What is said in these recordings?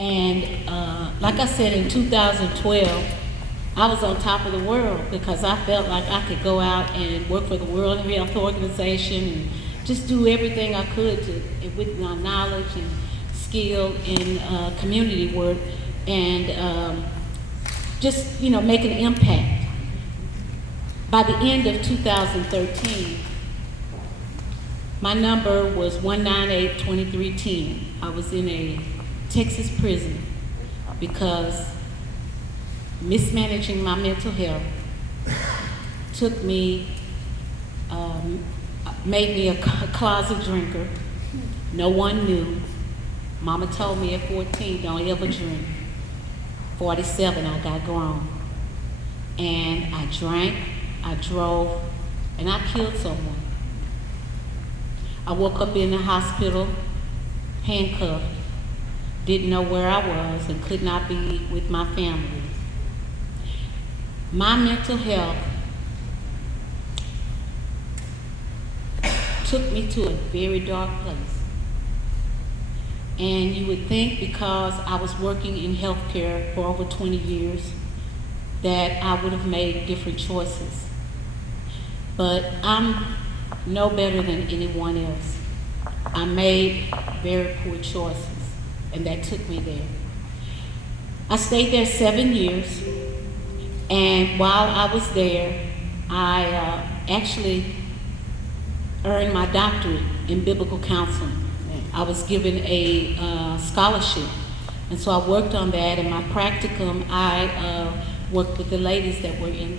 And like I said, in 2012, I was on top of the world because I felt like I could go out and work for the World Health Organization and just do everything I could with my knowledge and skill in community work and just, make an impact. By the end of 2013, my number was 198-2310. I was in a Texas prison because mismanaging my mental health took me, made me a closet drinker. No one knew. Mama told me at 14, don't ever drink. 47, I got grown. And I drank, I drove, and I killed someone. I woke up in the hospital, handcuffed, didn't know where I was, and could not be with my family. My mental health took me to a very dark place. And you would think because I was working in healthcare for over 20 years that I would have made different choices. But I'm no better than anyone else. I made very poor choices, and that took me there. I stayed there 7 years, and while I was there, I actually earned my doctorate in biblical counseling. I was given a scholarship, and so I worked on that. In my practicum, I worked with the ladies that were in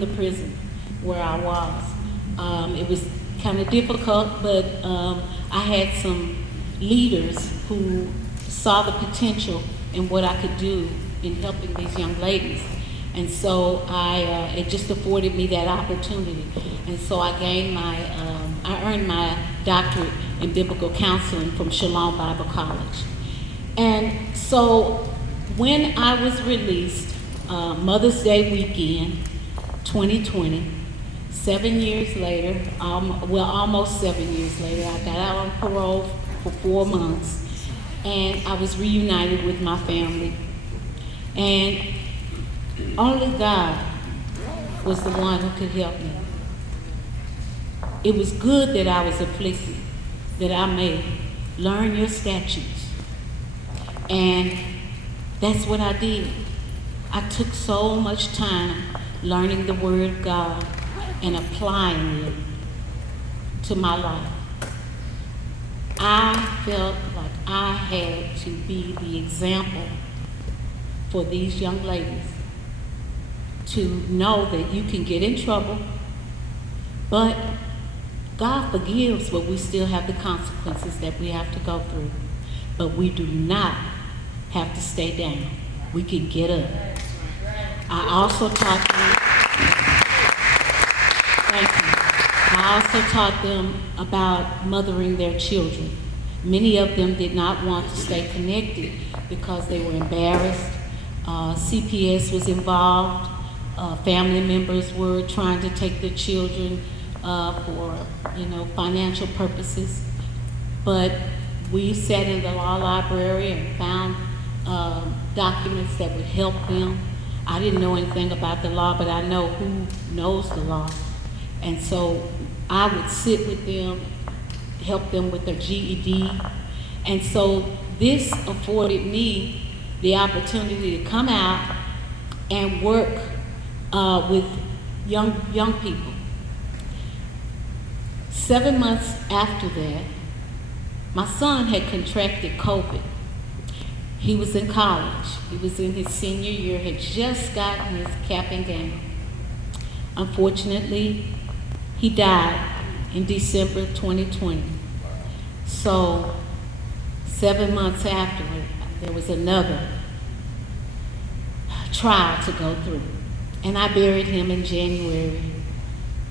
the prison where I was. It was kind of difficult, but I had some leaders who saw the potential in what I could do in helping these young ladies. And so it just afforded me that opportunity. And so I earned my doctorate in biblical counseling from Shalom Bible College. And so when I was released, Mother's Day weekend, 2020, 7 years later, almost 7 years later, I got out on parole for 4 months, and I was reunited with my family. And only God was the one who could help me. It was good that I was afflicted, that I may learn your statutes. And that's what I did. I took so much time learning the Word of God and applying it to my life. I felt like I had to be the example for these young ladies to know that you can get in trouble, but God forgives, but we still have the consequences that we have to go through. But we do not have to stay down. We can get up. I also taught them about mothering their children. Many of them did not want to stay connected because they were embarrassed. CPS was involved. Family members were trying to take their children for financial purposes. But we sat in the law library and found documents that would help them. I didn't know anything about the law, but I know who knows the law. And so I would sit with them, help them with their GED. And so this afforded me the opportunity to come out and work with young people. 7 months after that, my son had contracted COVID. He was in college. He was in his senior year, had just gotten his cap and gown. Unfortunately, he died in December 2020. So 7 months afterward, there was another trial to go through. And I buried him in January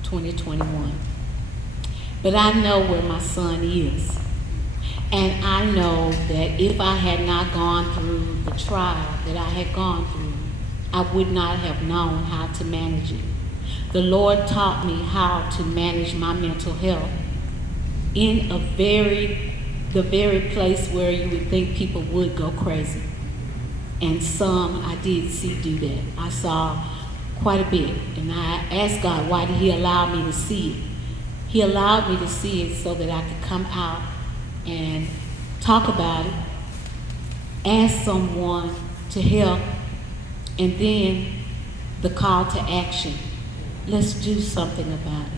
2021. But I know where my son is. And I know that if I had not gone through the trial that I had gone through, I would not have known how to manage it. The Lord taught me how to manage my mental health in a very the very place where you would think people would go crazy. And some I did see do that. I saw quite a bit. And I asked God, why did he allow me to see it? He allowed me to see it so that I could come out and talk about it, ask someone to help, and then the call to action. Let's do something about it.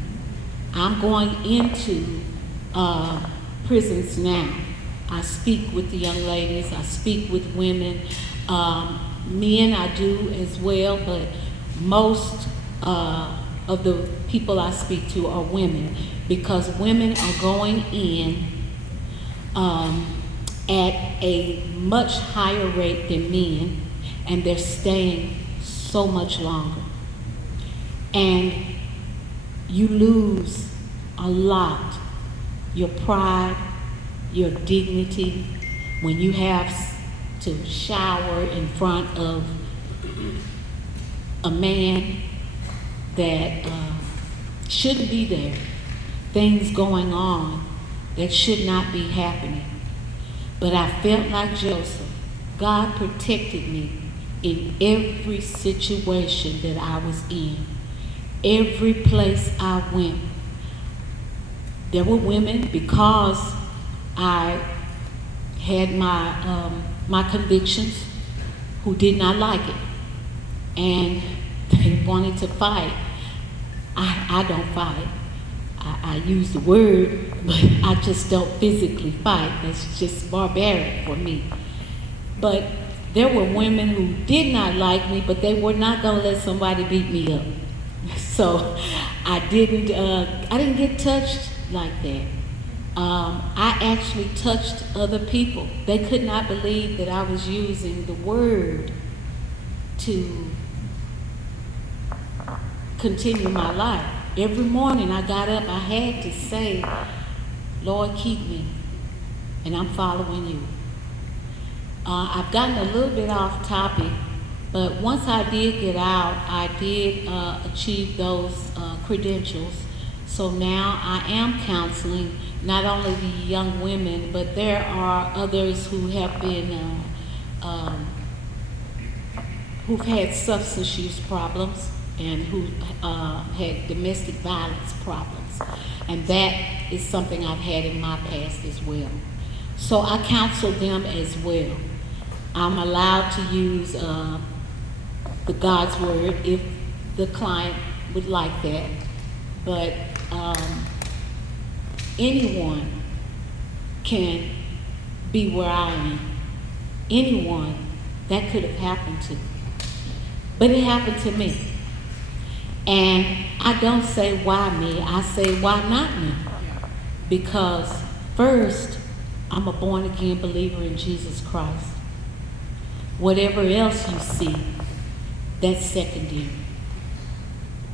I'm going into prisons now. I speak with the young ladies, I speak with women, men I do as well, but most of the people I speak to are women, because women are going in at a much higher rate than men, and they're staying so much longer. And you lose a lot, your pride, your dignity, when you have to shower in front of a man that shouldn't be there, things going on that should not be happening. But I felt like Joseph. God protected me in every situation that I was in, every place I went. There were women, because I had my convictions, who did not like it, and they wanted to fight. I don't fight. I use the word, but I just don't physically fight. That's just barbaric for me. But there were women who did not like me, but they were not going to let somebody beat me up. So I didn't get touched like that. I actually touched other people. They could not believe that I was using the word to continue my life. Every morning I got up, I had to say, Lord, keep me, and I'm following you. I've gotten a little bit off topic, but once I did get out, I did achieve those credentials. So now I am counseling not only the young women, but there are others who have been, who've had substance use problems and who had domestic violence problems. And that is something I've had in my past as well. So I counsel them as well. I'm allowed to use the God's word if the client would like that. But anyone can be where I am. Anyone that could have happened to. But it happened to me. And I don't say why me, I say why not me? Because first, I'm a born again believer in Jesus Christ. Whatever else you see, that's secondary.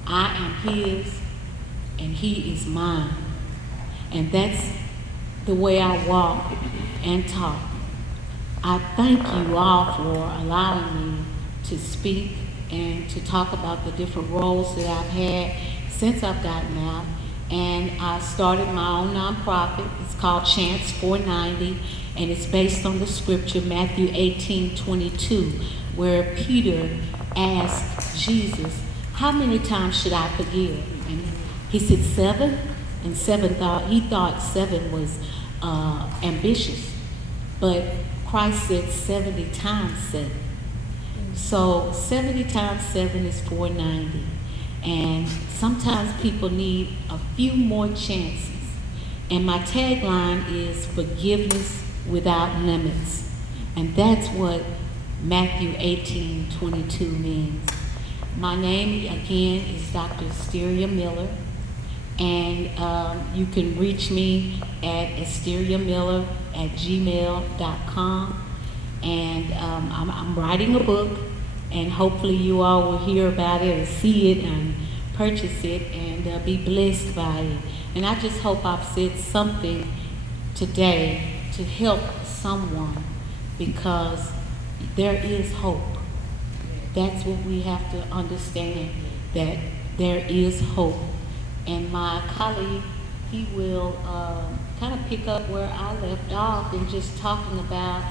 I am his and he is mine. And that's the way I walk and talk. I thank you all for allowing me to speak and to talk about the different roles that I've had since I've gotten out. And I started my own nonprofit. It's called Chance 490, and it's based on the scripture Matthew 18:22, where Peter asked Jesus, how many times should I forgive? And he said 7, and he thought 7 was ambitious, but Christ said 70 times 7. So 70 times 7 is 490. And sometimes people need a few more chances. And my tagline is forgiveness without limits. And that's what Matthew 18:22 means. My name again is Dr. Asteria Miller. And you can reach me at asteriamiller@gmail.com. And I'm writing a book, and hopefully you all will hear about it and see it and purchase it and be blessed by it. And I just hope I've said something today to help someone, because there is hope. That's what we have to understand, that there is hope. And my colleague, he will kind of pick up where I left off and just talking about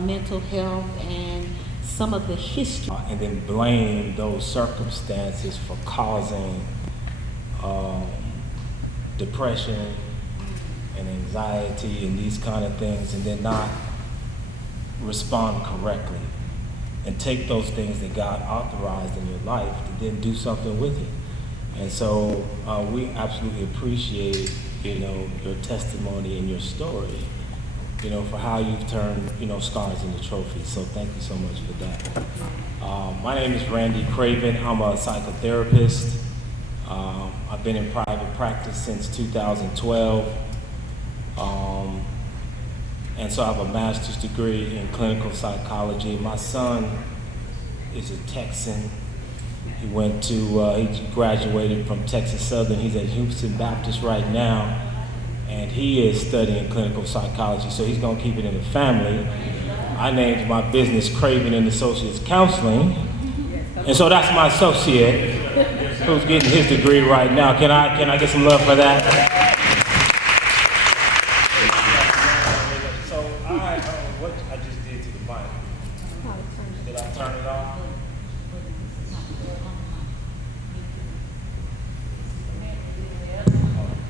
mental health and some of the history. And then blame those circumstances for causing depression and anxiety and these kind of things, and then not respond correctly and take those things that God authorized in your life to then do something with it. And so we absolutely appreciate, your testimony and your story, for how you've turned, scars into trophies. So thank you so much for that. My name is Randy Craven. I'm a psychotherapist. I've been in private practice since 2012. And so I have a master's degree in clinical psychology. My son is a Texan. He he graduated from Texas Southern. He's at Houston Baptist right now, and he is studying clinical psychology, so he's gonna keep it in the family. I named my business Craven and Associates Counseling, and so that's my associate who's getting his degree right now. Can I get some love for that? What I just did to the mic. Did I turn it off?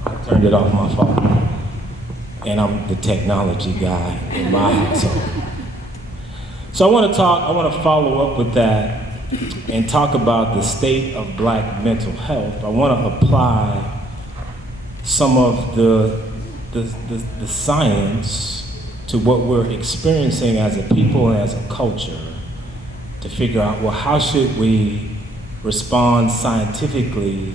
I turned it off, my fault. And I'm the technology guy in my household. So I want to follow up with that and talk about the state of Black mental health. I want to apply some of the science to what we're experiencing as a people and as a culture to figure out, well, how should we respond scientifically,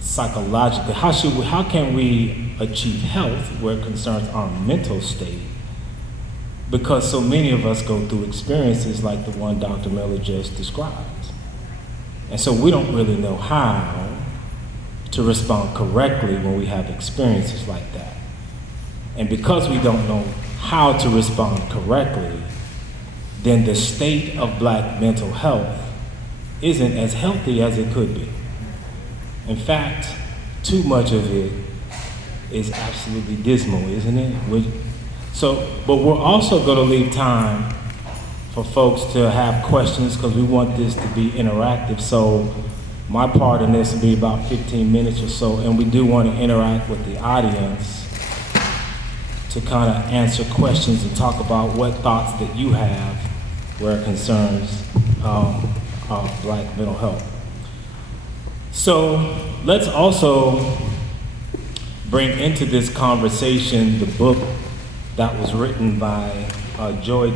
psychologically? How can we achieve health where it concerns our mental state? Because so many of us go through experiences like the one Dr. Miller just described. And so we don't really know how to respond correctly when we have experiences like that. And because we don't know how to respond correctly, then the state of Black mental health isn't as healthy as it could be. In fact, too much of it is absolutely dismal, isn't it? But we're also going to leave time for folks to have questions because we want this to be interactive. So my part in this will be about 15 minutes or so, and we do want to interact with the audience to kind of answer questions and talk about what thoughts that you have where it concerns Black mental health. So let's also bring into this conversation the book that was written by Joy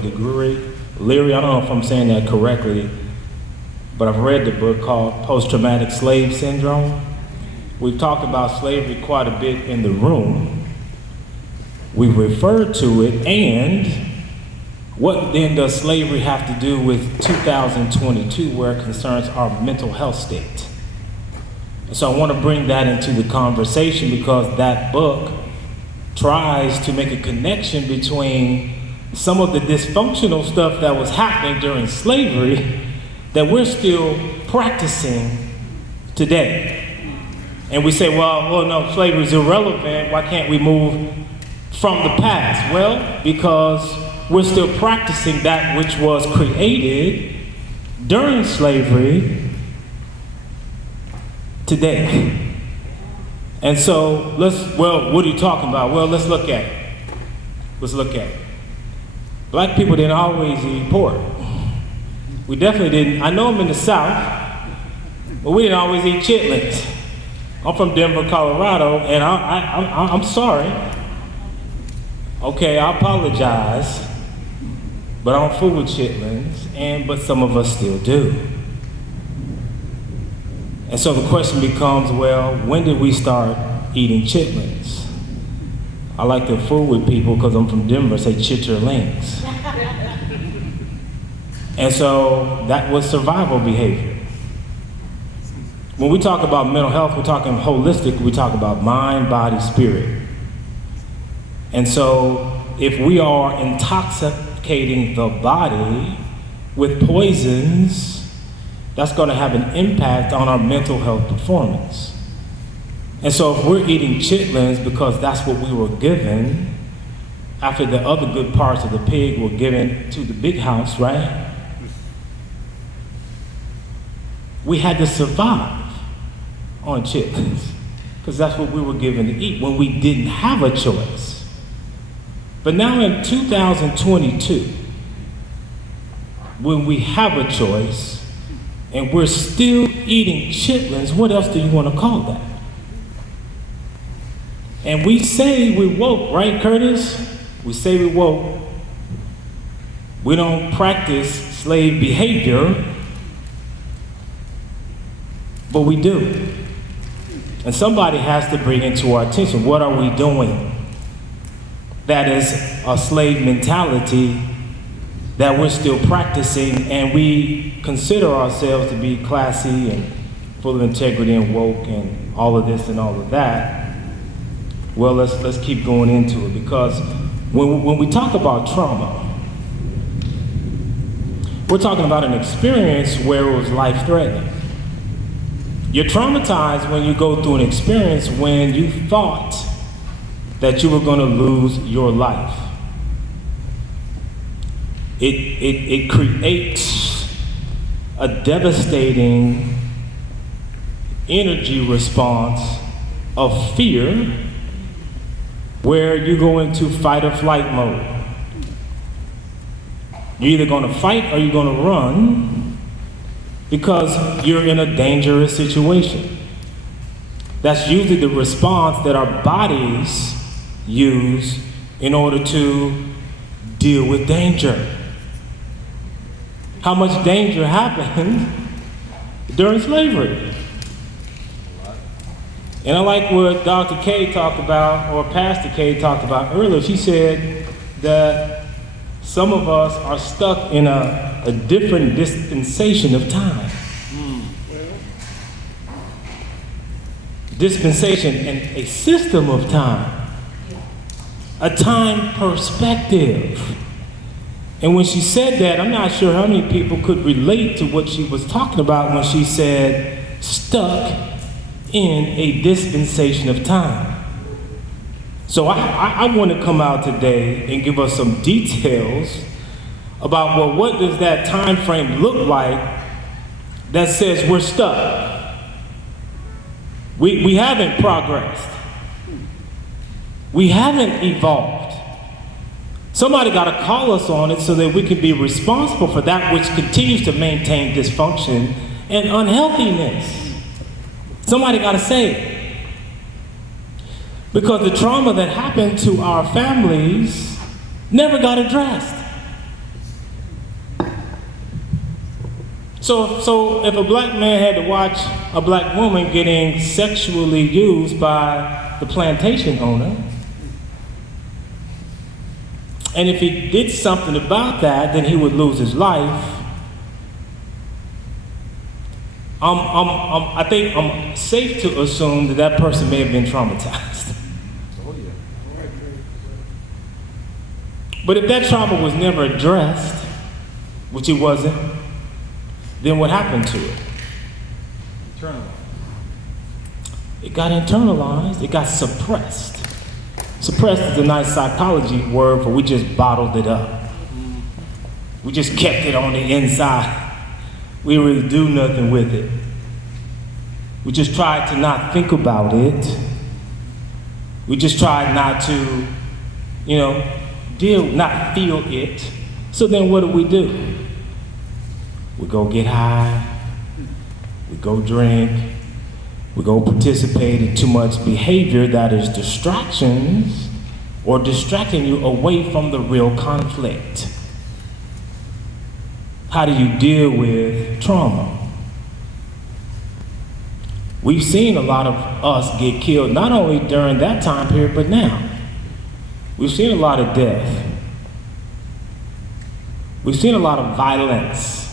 Leary. I don't know if I'm saying that correctly, but I've read the book called Post-Traumatic Slave Syndrome. We've talked about slavery quite a bit in the room. We've referred to it, and what then does slavery have to do with 2022 where it concerns our mental health state? So I want to bring that into the conversation because that book tries to make a connection between some of the dysfunctional stuff that was happening during slavery that we're still practicing today. And we say, well, no, slavery is irrelevant. Why can't we move from the past? Well, because we're still practicing that which was created during slavery today. And so what are you talking about? Well, let's look at it. Black people didn't always eat pork. We definitely didn't. I know I'm in the South, but we didn't always eat chitlins. I'm from Denver, Colorado, and I'm sorry. Okay, I apologize, but I don't fool with chitlins, but some of us still do. And so the question becomes, well, when did we start eating chitlins? I like to fool with people because I'm from Denver, say chitterlings. And so that was survival behavior. When we talk about mental health, we're talking holistic, we talk about mind, body, spirit. And so if we are intoxicating the body with poisons, that's going to have an impact on our mental health performance. And so if we're eating chitlins because that's what we were given, after the other good parts of the pig were given to the big house, right? We had to survive on chitlins because that's what we were given to eat when we didn't have a choice. But now in 2022, when we have a choice and we're still eating chitlins, what else do you want to call that? And we say we woke, right, Curtis? We say we woke. We don't practice slave behavior, but we do. And somebody has to bring it to our attention. What are we doing? That is a slave mentality that we're still practicing, and we consider ourselves to be classy and full of integrity and woke and all of this and all of that. Well, let's keep going into it, because when we talk about trauma, we're talking about an experience where it was life-threatening. You're traumatized when you go through an experience when you thought that you were going to lose your life. It creates a devastating energy response of fear where you go into fight or flight mode. You're either going to fight or you're going to run because you're in a dangerous situation. That's usually the response that our bodies use in order to deal with danger. How much danger happened during slavery? And I like what Dr. K talked about, or Pastor K talked about earlier. She said that some of us are stuck in a different dispensation of time. Dispensation and a system of time. A time perspective. And when she said that, I'm not sure how many people could relate to what she was talking about when she said stuck in a dispensation of time. So I want to come out today and give us some details about, well, what does that time frame look like that says we're stuck? We haven't progressed. We haven't evolved. Somebody got to call us on it so that we can be responsible for that which continues to maintain dysfunction and unhealthiness. Somebody got to say it. Because the trauma that happened to our families never got addressed. So if a black man had to watch a black woman getting sexually used by the plantation owner, and if he did something about that, then he would lose his life. I think I'm safe to assume that that person may have been traumatized. But if that trauma was never addressed, which it wasn't, then what happened to it? It got internalized, it got suppressed. Suppressed is a nice psychology word for we just bottled it up. We just kept it on the inside. We didn't really do nothing with it. We just tried to not think about it. We just tried not to, not feel it. So then what do? We go get high, we go drink, we go participate in too much behavior that is distractions or distracting you away from the real conflict. How do you deal with trauma? We've seen a lot of us get killed, not only during that time period, but now. We've seen a lot of death. We've seen a lot of violence.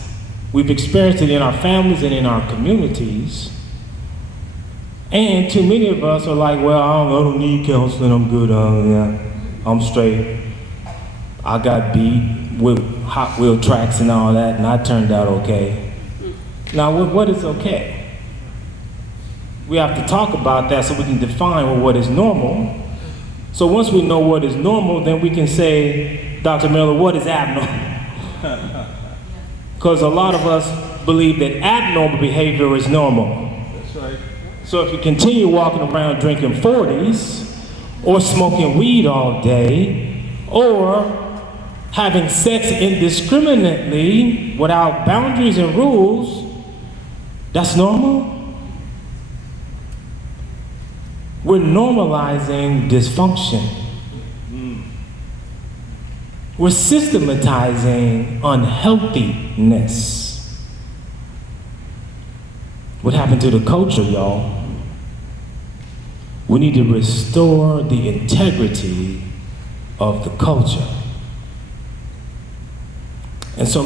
We've experienced it in our families and in our communities. And too many of us are like, well, I don't need counseling, I'm good, I'm straight. I got beat with Hot Wheel tracks and all that, and I turned out okay. Now, what is okay? we have to talk about that so we can define well, what is normal. So once we know what is normal, then we can say, Dr. Miller, what is abnormal? Because a lot of us believe that abnormal behavior is normal. That's right. So if you continue walking around drinking 40s, or smoking weed all day, or having sex indiscriminately without boundaries and rules, that's normal? We're normalizing dysfunction. We're systematizing unhealthiness. What happened to the culture, y'all? We need to restore the integrity of the culture. And so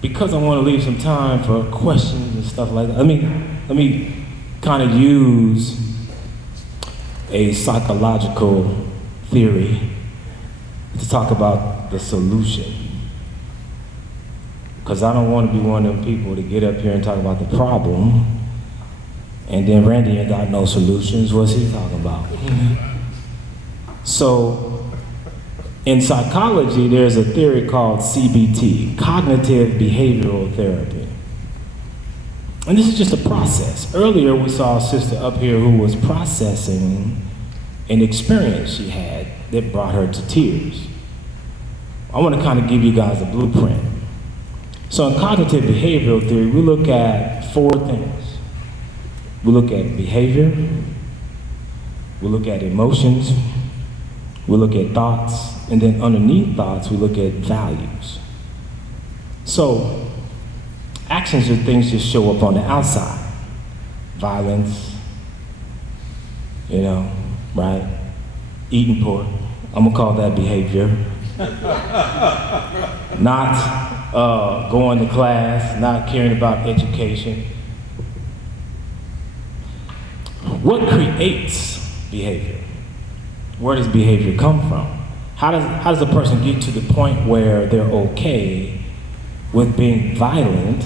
because I want to leave some time for questions and stuff like that, let me kind of use a psychological theory to talk about the solution. Because I don't want to be one of them people to get up here and talk about the problem, and then Randy ain't got no solutions. What's he talking about? So, in psychology, there's a theory called CBT, cognitive behavioral therapy. And this is just a process. Earlier, we saw a sister up here who was processing an experience she had that brought her to tears. I want to kind of give you guys a blueprint. So in cognitive behavioral theory, we look at 4 things. We look at behavior, we look at emotions, we look at thoughts, and then underneath thoughts, we look at values. So actions are things that show up on the outside. Violence, right? Eating pork, I'm gonna call that behavior. Not going to class, not caring about education. What creates behavior? Where does behavior come from? How does a person get to the point where they're okay with being violent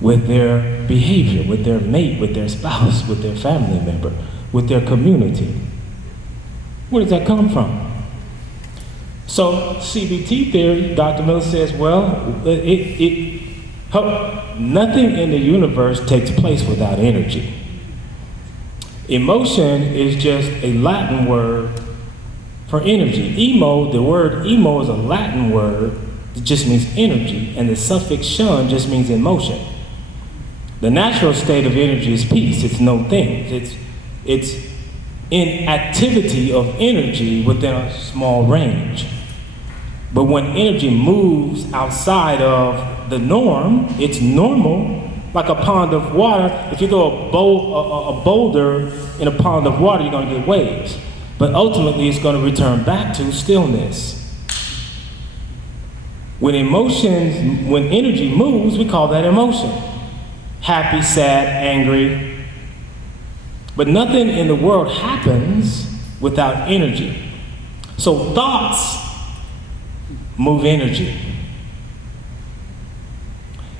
with their behavior, with their mate, with their spouse, with their family member, with their community? Where does that come from? So CBT theory, Dr. Miller says, well, nothing in the universe takes place without energy. Emotion is just a Latin word for energy. The word emo is a Latin word that just means energy, and the suffix "shun" just means emotion. The natural state of energy is peace. It's no things. It's inactivity of energy within a small range. But when energy moves outside of the norm, it's normal. Like a pond of water, if you throw a boulder in a pond of water, you're going to get waves. But ultimately, it's going to return back to stillness. When energy moves, we call that emotion. Happy, sad, angry. But nothing in the world happens without energy. So thoughts move energy.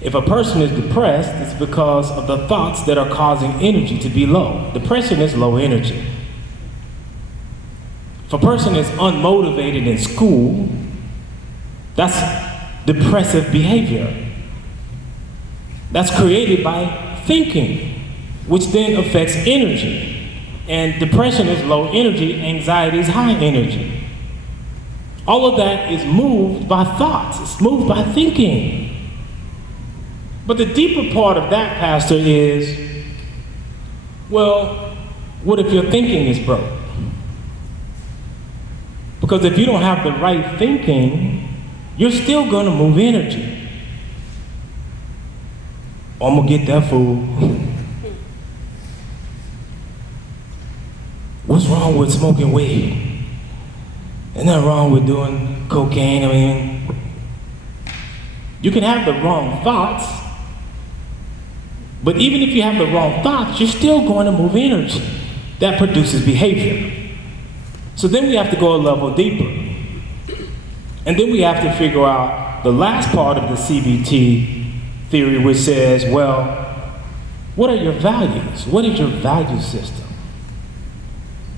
If a person is depressed, it's because of the thoughts that are causing energy to be low. Depression is low energy. If a person is unmotivated in school, that's depressive behavior. That's created by thinking, which then affects energy. And depression is low energy, anxiety is high energy. All of that is moved by thoughts, it's moved by thinking. But the deeper part of that, Pastor, is, well, what if your thinking is broke? Because if you don't have the right thinking, you're still going to move energy. I'm going to get that fool. What's wrong with smoking weed? Ain't nothing wrong with doing cocaine. You can have the wrong thoughts, but even if you have the wrong thoughts, you're still going to move energy. That produces behavior. So then we have to go a level deeper. And then we have to figure out the last part of the CBT theory, which says, well, What are your values? What is your value system?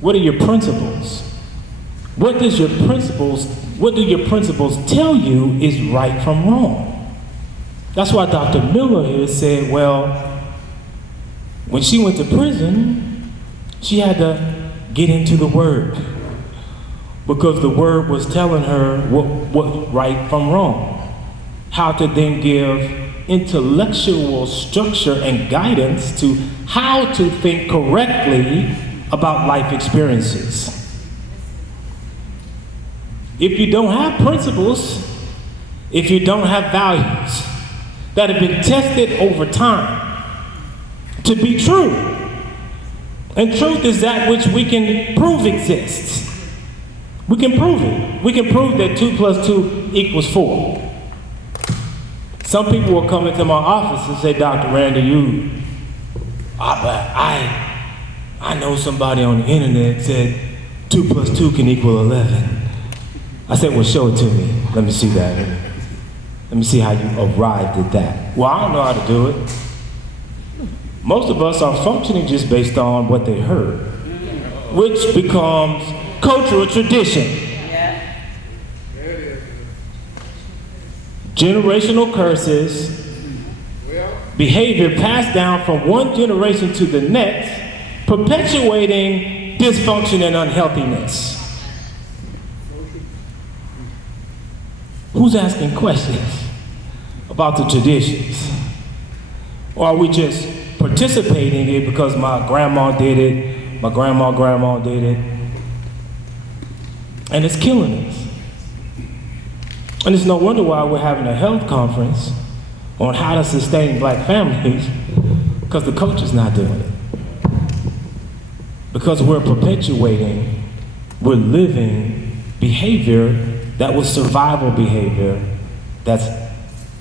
What are your principles? What do your principles tell you is right from wrong? That's why Dr. Miller here said, well, when she went to prison, she had to get into the Word, because the Word was telling her what right from wrong, how to then give intellectual structure and guidance to how to think correctly about life experiences. If you don't have principles, if you don't have values that have been tested over time to be true, and truth is that which we can prove exists. We can prove it. We can prove that 2 + 2 = 4. Some people will come into my office and say, Dr. Randy, I know somebody on the internet said 2 + 2 can equal 11. I said, well, show it to me. Let me see that. Let me see how you arrived at that. Well, I don't know how to do it. Most of us are functioning just based on what they heard, which becomes cultural tradition. Generational curses, behavior passed down from one generation to the next, perpetuating dysfunction and unhealthiness. Who's asking questions about the traditions? Or are we just participating in it because my grandma did it, my grandma did it, and it's killing us? And it's no wonder why we're having a health conference on how to sustain black families, because the culture's not doing it. Because we're perpetuating, we're living behavior that was survival behavior that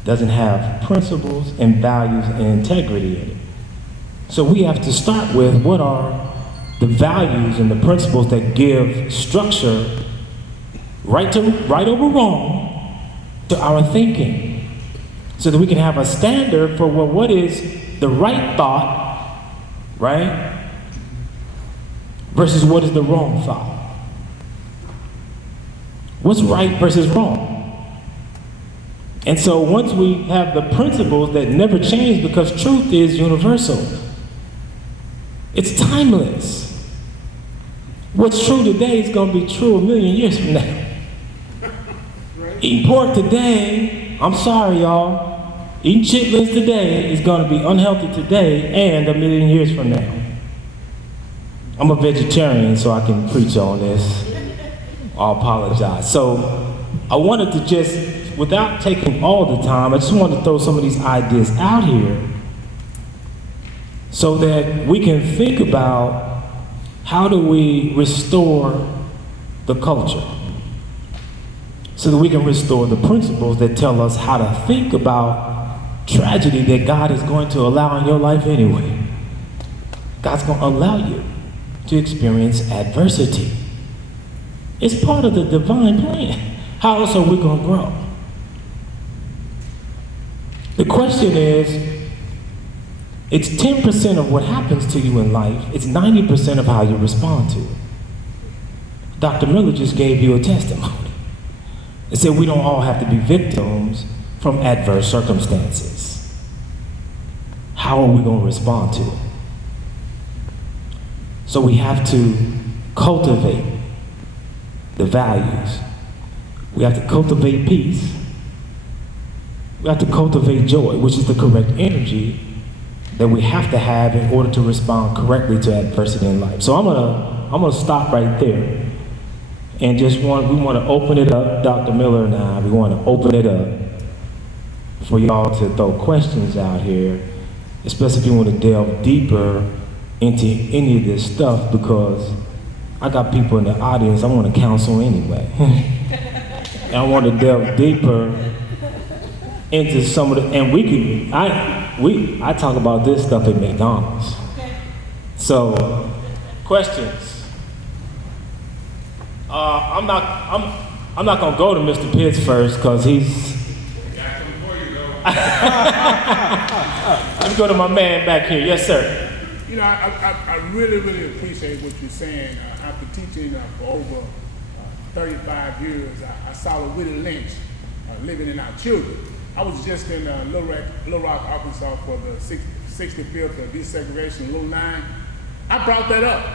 doesn't have principles and values and integrity in it. So we have to start with what are the values and the principles that give structure, right over wrong, to our thinking, so that we can have a standard for what is the right thought, right, versus what is the wrong thought. What's right versus wrong? And so once we have the principles that never change, because truth is universal, it's timeless. What's true today is going to be true a million years from now. Eating pork today, I'm sorry y'all, eating chitlins today is going to be unhealthy today and a million years from now. I'm a vegetarian, so I can preach on this. I apologize. So I wanted to just, without taking all the time, I just wanted to throw some of these ideas out here so that we can think about how do we restore the culture, so that we can restore the principles that tell us how to think about tragedy that God is going to allow in your life anyway. God's going to allow you to experience adversity. It's part of the divine plan. How else are we going to grow? The question is, it's 10% of what happens to you in life. It's 90% of how you respond to it. Dr. Miller just gave you a testimony. It said we don't all have to be victims from adverse circumstances. How are we going to respond to it? So we have to cultivate the values. We have to cultivate peace. We have to cultivate joy, which is the correct energy that we have to have in order to respond correctly to adversity in life. So I'm gonna stop right there. And we want to open it up, Dr. Miller and I, we want to open it up for y'all to throw questions out here, especially if you want to delve deeper into any of this stuff, because I got people in the audience I want to counsel anyway. And I want to delve deeper into some of the, and I talk about this stuff at McDonald's. So, questions? I'm not gonna go to Mr. Pitts first, because he's. Let me go to my man back here. Yes, sir. You know, I really, really appreciate what you're saying. After teaching for over 35 years, I saw Willie Lynch living in our children. I was just in Little Rock, Arkansas for the 65th desegregation, Little 9. I brought that up.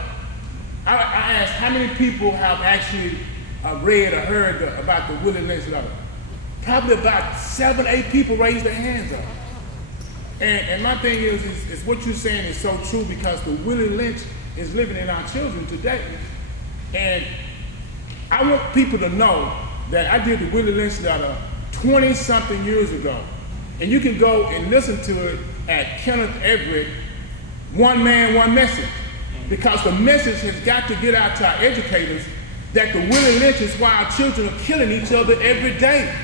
I asked how many people have actually read or heard about the Willie Lynch letter. Probably about 7, 8 people raised their hands up. And my thing is what you're saying is so true, because the Willie Lynch is living in our children today. And I want people to know that I did the Willie Lynch letter 20-something years ago. And you can go and listen to it at Kenneth Everett, One Man, One Message. Because the message has got to get out to our educators that the Willie Lynch is why our children are killing each other every day.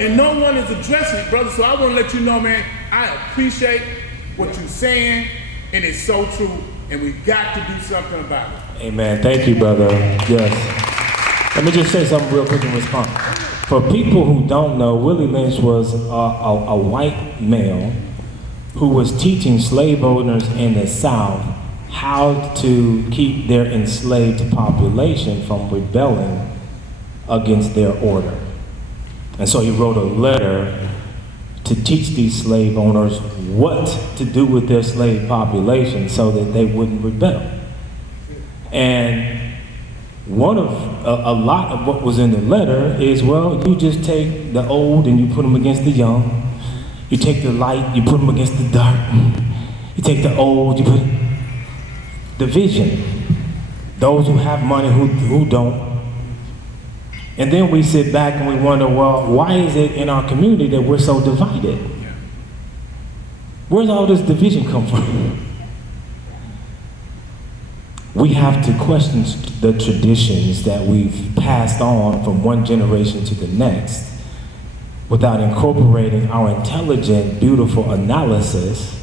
And no one is addressing it, brother. So I want to let you know, man, I appreciate what you're saying, and it's so true, and we've got to do something about it. Amen. Thank you, brother. Yes. Let me just say something real quick in response. For people who don't know, Willie Lynch was a white male who was teaching slave owners in the South how to keep their enslaved population from rebelling against their order. And so he wrote a letter to teach these slave owners what to do with their slave population so that they wouldn't rebel. And one of a lot of what was in the letter is, well, you just take the old and you put them against the young. You take the light, you put them against the dark. You take the old, you put division. Those who have money, who don't. And then we sit back and we wonder, well, why is it in our community that we're so divided? Where's all this division come from? We have to question the traditions that we've passed on from one generation to the next without incorporating our intelligent, beautiful analysis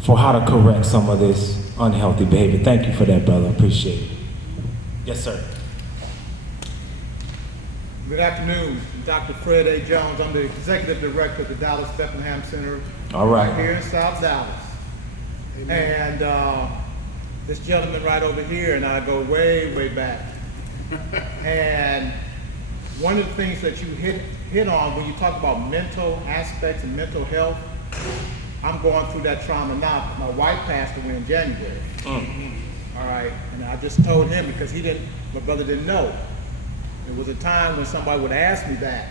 for how to correct some of this unhealthy behavior. Thank you for that, brother. Appreciate it. Yes, sir. Good afternoon, Dr. Fred A. Jones. I'm the Executive Director of the Dallas Bethlehem Center. All right. Here in South Dallas. Amen. And this gentleman right over here and I go way, way back. And one of the things that you hit on when you talk about mental aspects and mental health, I'm going through that trauma now. My wife passed away in January. All right, and I just told him because my brother didn't know. There was a time when somebody would ask me that,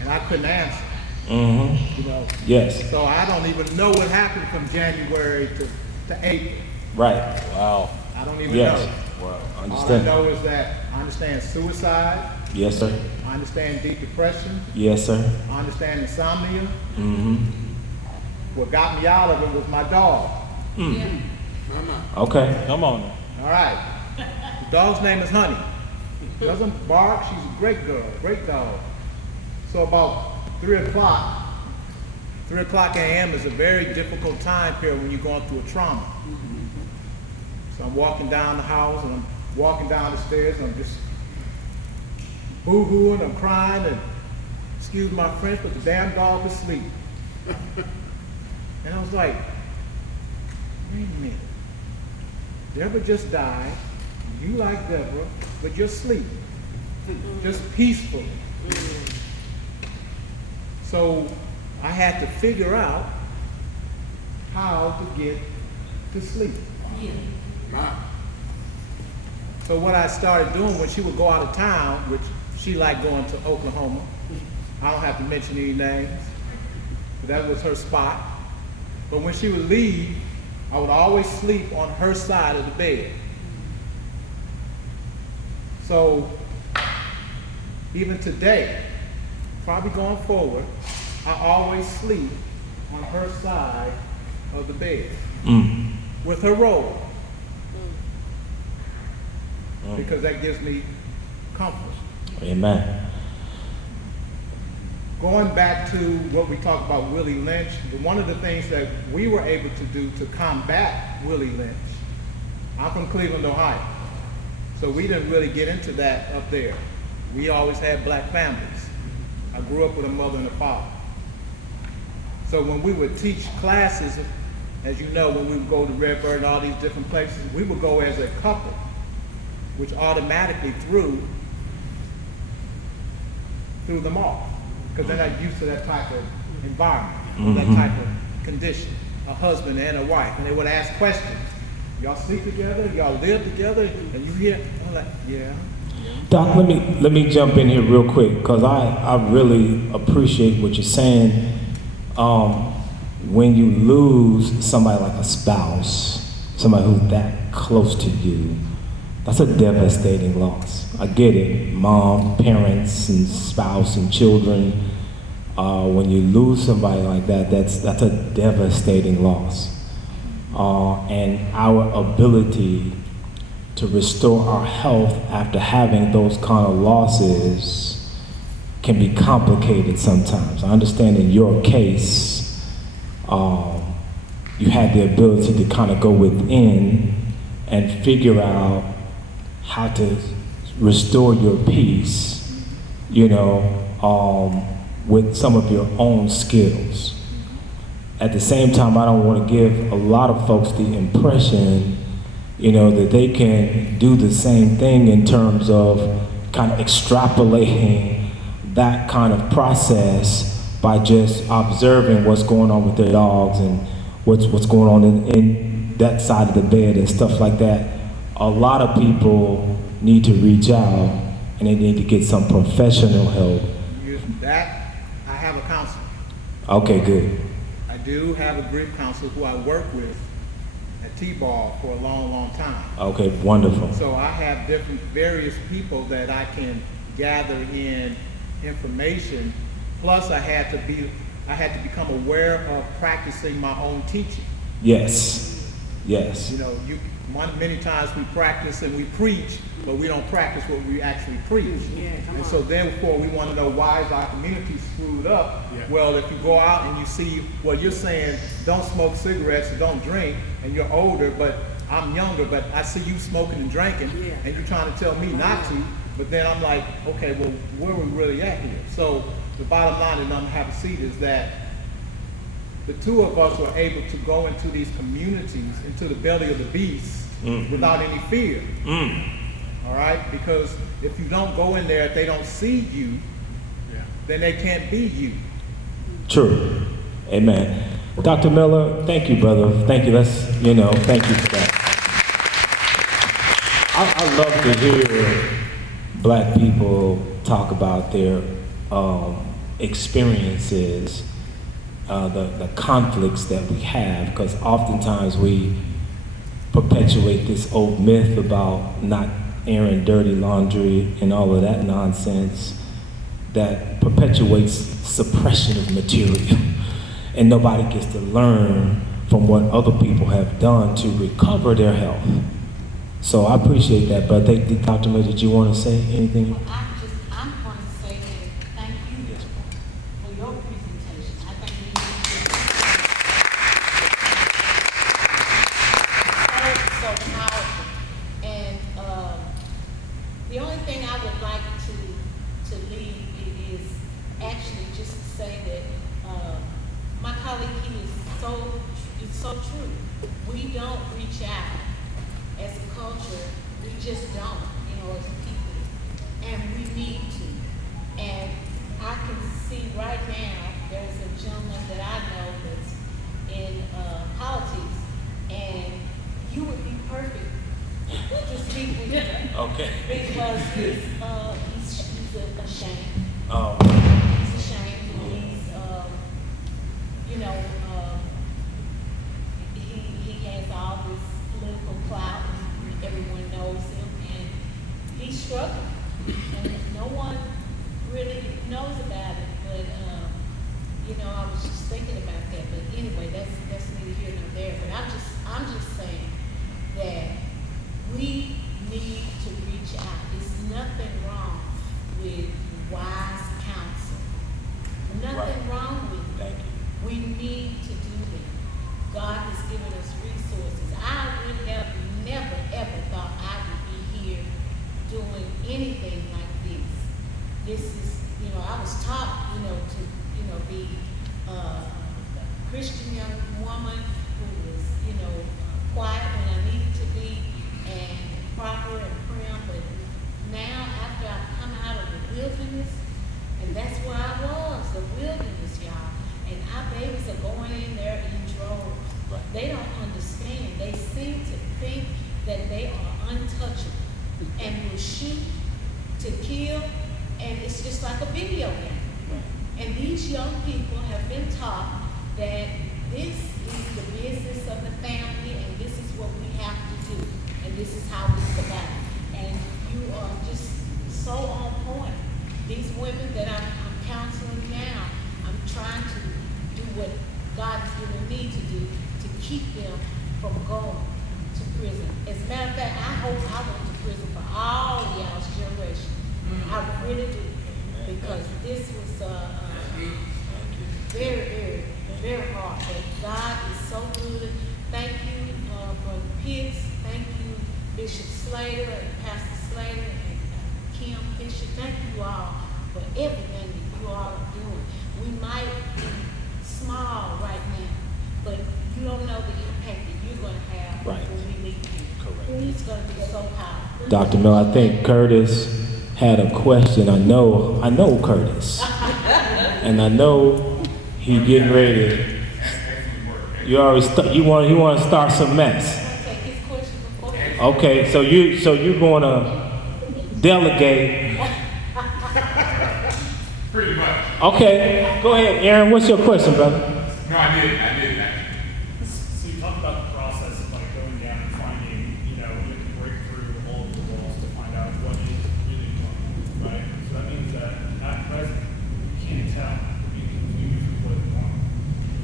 and I couldn't answer. You know. Yes. So I don't even know what happened from January to April. Right. Wow. I don't even know. Wow. Understand. All I know is that I understand suicide. Yes, sir. I understand deep depression. Yes, sir. I understand insomnia. What got me out of it was my dog. Okay. Come on. All right. The dog's name is Honey. Doesn't bark. She's a great girl, great dog. So about 3 o'clock a.m. is a very difficult time period when you're going through a trauma. So I'm walking down the house and I'm walking down the stairs and I'm just boo-hooing, I'm crying, and excuse my French, but the damn dog is asleep. And I was like, wait a minute. Deborah just died. You like Deborah, but you're asleep. Just peaceful. So I had to figure out how to get to sleep. So what I started doing when she would go out of town, which she liked going to Oklahoma, I don't have to mention any names, but that was her spot. But when she would leave, I would always sleep on her side of the bed. So even today, probably going forward, I always sleep on her side of the bed with her robe. Because that gives me comfort. Amen. Going back to what we talked about Willie Lynch, one of the things that we were able to do to combat Willie Lynch, I'm from Cleveland, Ohio, so we didn't really get into that up there. We always had black families. I grew up with a mother and a father. So when we would teach classes, as you know, when we would go to Redbird and all these different places, we would go as a couple, which automatically threw them off, because they're not used to that type of environment, that type of condition, a husband and a wife. And they would ask questions. Y'all sleep together? Y'all live together? And you hear, I'm like, yeah. Doc, let me jump in here real quick, because I really appreciate what you're saying. When you lose somebody like a spouse, somebody who's that close to you, that's a devastating loss. I get it, mom, parents, and spouse and children. When you lose somebody like that, that's a devastating loss. And our ability to restore our health after having those kind of losses can be complicated sometimes. I understand in your case, you had the ability to kind of go within and figure out how to restore your peace, with some of your own skills. At the same time, I don't want to give a lot of folks the impression, that they can do the same thing in terms of kind of extrapolating that kind of process by just observing what's going on with their dogs and what's going on in that side of the bed and stuff like that. A lot of people need to reach out and they need to get some professional help. That, I have a counselor. Okay, good. I do have a grief counselor who I work with at T-Ball for a long, long time. Okay, wonderful. So I have various people that I can gather in information. Plus, I had to become aware of practicing my own teaching. Yes. Many times we practice and we preach, but we don't practice what we actually preach. And so therefore we want to know, why is our community screwed up? Yeah. Well, if you go out and you see, you're saying don't smoke cigarettes or don't drink, and you're older, but I'm younger, but I see you smoking and drinking, and you're trying to tell me not to, but then I'm like, okay, well, where are we really at here? So the bottom line, and I'm happy to see, is that the two of us were able to go into these communities, into the belly of the beast, without any fear. All right? Because if you don't go in there, if they don't see you, then they can't be you. True. Amen. Dr. Miller, thank you, brother. Thank you. Thank you for that. I love to hear Black people talk about their experiences, the conflicts that we have, because oftentimes we perpetuate this old myth about not airing dirty laundry and all of that nonsense that perpetuates suppression of material. And nobody gets to learn from what other people have done to recover their health. So I appreciate that, but Dr. Miller, did you want to say anything? I'm going to say that thank you for your presentation. I think you so powerful. And the only thing I would like to leave is actually just to say that my colleague, it's so true. We don't reach out as a culture. We just don't, as people. And we need to. And I can see right now, there's a gentleman that I know that's in politics, and you would be perfect to speak with him. Okay. Because he's ashamed. Oh. He's ashamed. He has all this political clout, and everyone knows him, and he's struggling, and no one really knows about it. But I was just thinking about that. But anyway, that's neither here nor there. But I'm just saying that we need to reach out. There's nothing wrong with wise counsel. Nothing wrong with it. We need to do that. God has given us resources. I would have never, ever thought I would be here doing anything like this. This is, I was taught, to, be seem to think that they are untouchable and will shoot to kill, and it's just like a video game. And these young people have been taught that this is the business of the family, and this is what we have to do, and this is how we survive. And you are just so on point. These women that I'm counseling now, I'm trying to do what God has given me to do to keep them from going to prison. As a matter of fact, I hope I went to prison for all y'all's generation. I really do, because this was very, very, very hard. But God is so good. Thank you, Brother Pitts. Thank you, Bishop Slater and Pastor Slater and Kim Fisher. Thank you all for everything that you all are doing. We might be small right now, but you don't know the impact that you're going to have Right. when we meet you. Correct. It's going to be so powerful. Dr. Mill, I think Curtis had a question. I know Curtis. And I know he getting ready. You already you want to start some mess. I'm gonna take his question before. Okay, so you're going to delegate. Pretty much. Okay, go ahead, Aaron. What's your question, brother? No, I did actually. So you talked about the process of like going down and finding, you know, you have to break through all of the walls to find out what is really going on, right? So that means that at present, you can't tell, you're confused with what is going on.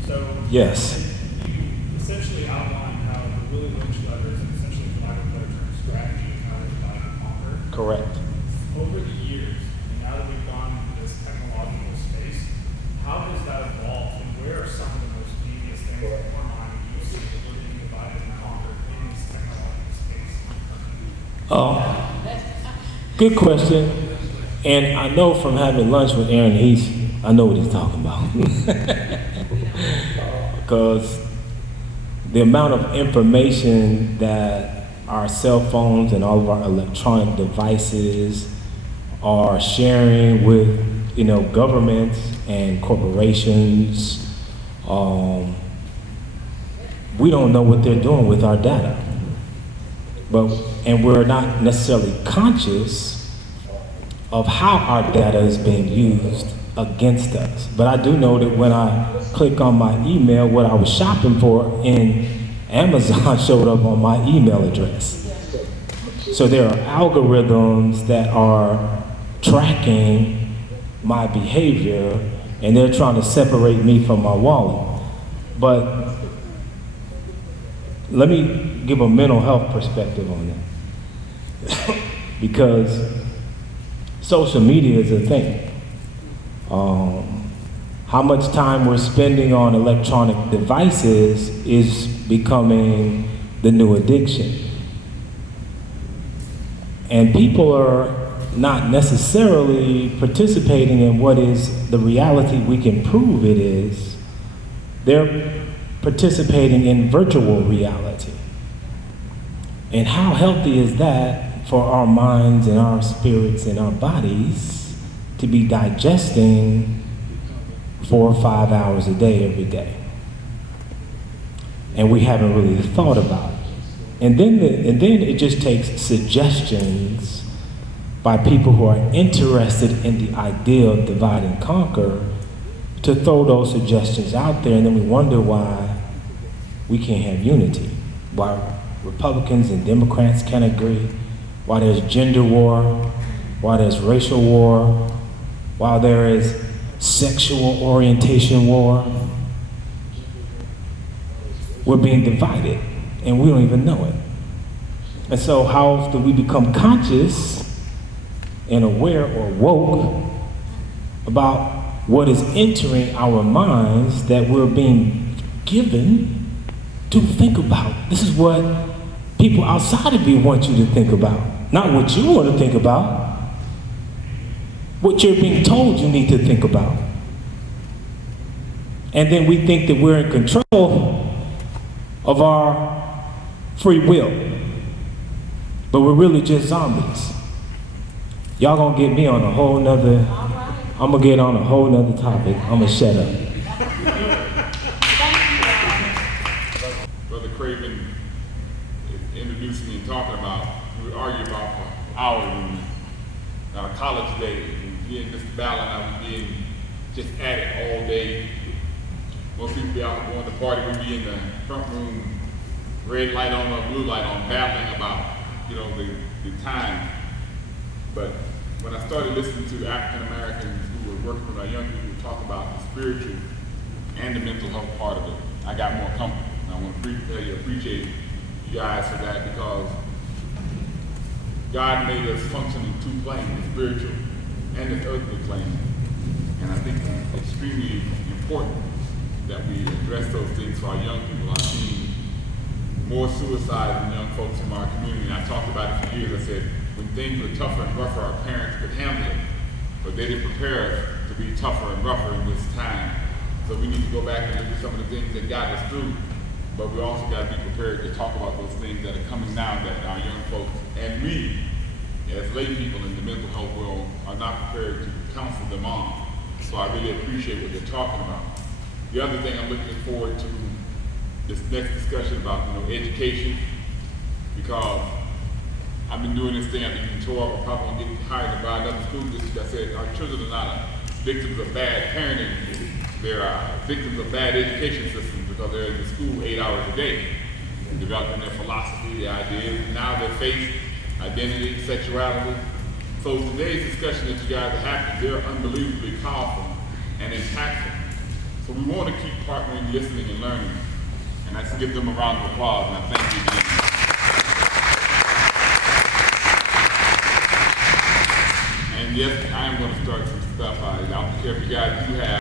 So Yes. you essentially outlined how the Willie Lynch letters, essentially for lack of a better term, strategy of how to divide and conquer. Correct. Over the years, and now that we've gone into this technological space, how has that evolved, and where are some of the most devious things in your mind you see that we're being divided and conquered in this technological space? Good question. And I know from having lunch with Aaron, I know what he's talking about. Because the amount of information that our cell phones and all of our electronic devices are sharing with, governments and corporations, we don't know what they're doing with our data. And we're not necessarily conscious of how our data is being used against us. But I do know that when I click on my email, what I was shopping for in Amazon showed up on my email address. So there are algorithms that are tracking my behavior, and they're trying to separate me from my wallet. But let me give a mental health perspective on that. Because social media is a thing. How much time we're spending on electronic devices is becoming the new addiction. And people are not necessarily participating in what is the reality we can prove it is. They're participating in virtual reality. And how healthy is that for our minds and our spirits and our bodies to be digesting 4 or 5 hours a day every day? And we haven't really thought about it. And then it just takes suggestions by people who are interested in the idea of divide and conquer to throw those suggestions out there, and then we wonder why we can't have unity, why Republicans and Democrats can't agree, why there's gender war, why there's racial war, why there is sexual orientation war. We're being divided, and we don't even know it. And so how do we become conscious and aware or woke about what is entering our minds that we're being given to think about? This is what people outside of you want you to think about, not what you want to think about, what you're being told you need to think about. And then we think that we're in control of our free will, but we're really just zombies. Y'all gonna get me on a whole nother, I'm gonna get on a whole nother topic. I'm gonna shut up. Brother Craven, introducing and talking about, we would argue about for hours on a college day. And me and Mr. Ballard, I would be just at it all day. Most people be out going to party, we'd be in the front room, red light on or blue light on, babbling about, the time. But when I started listening to African Americans who were working with our young people talk about the spiritual and the mental health part of it, I got more comfortable. And I want to appreciate you guys for that, because God made us function in two planes, the spiritual and the earthly plane. And I think it's extremely important that we address those things for our young people. I've seen more suicide in young folks in our community, and I talked about it for years. I said, when things were tougher and rougher, our parents could handle it, but they didn't prepare us to be tougher and rougher in this time. So we need to go back and look at some of the things that got us through, but we also got to be prepared to talk about those things that are coming now that our young folks and we, as lay people in the mental health world, are not prepared to counsel them on. So I really appreciate what you're talking about. The other thing I'm looking forward to this next discussion about, education, because I've been doing this thing, I've been told I'm probably going to get hired by another school district. I said, our children are not victims of bad parenting. They're victims of bad education systems because they're in the school 8 hours a day, developing their philosophy, their ideas, now their faith, identity, sexuality. So today's discussion that you guys are having, they're unbelievably powerful and impactful. So we want to keep partnering, listening, and learning. And I just give them a round of applause, and I thank you again. And yes, I am going to start some stuff. I don't care if you guys do have